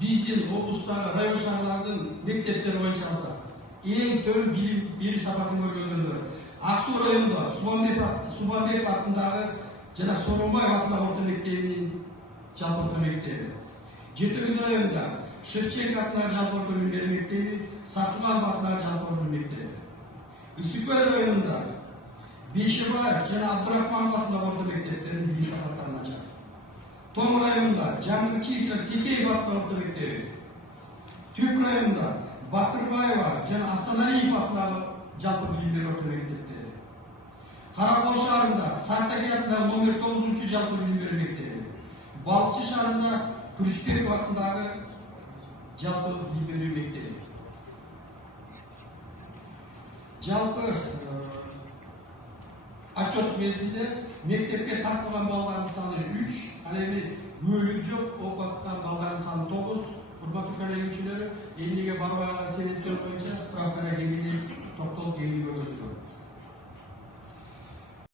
биздин облустагы район шаарлардын мектептери боюнча алсак, эң төл билим берүү сапатын көргөндөр Ак Суу районунда Субанбеков атындагы жана Сооронбаев атындагы орто мектебинин жалпы орто мектеби. Жетөбүз районунда Шевченко атындагы жалпы орто мектеби, Сатылганов атындагы жалпы орто мектеби. Ысык Көл районунда Бейшебаев жана Абдурахманов атындагы орто мектептерин билим сапаттарын ачат. Том районунда Жамгырчиев жана Текеев атындагы орто мектеби. Түп районунда Батырбаева жана Асаналиев атындагы жалпы билим берүү орто мектептери. Каракол шаарында Сартаки атындагы номер 9 жалпы билим берүү мектеби. Балчы шаарында Күрүшбеков атындагы жалпы билим берүү мектеби. Жалпы отчет мезгилде мектепке тартылган балдардын саны 3, ал эми өлүк жок, окуткан балдардын саны 9. Урматтуу көрүүчүлөр, эмнеге барбай калган себептер боюнча справкага кеңири токтолуп кеңири көргөзүлгөн.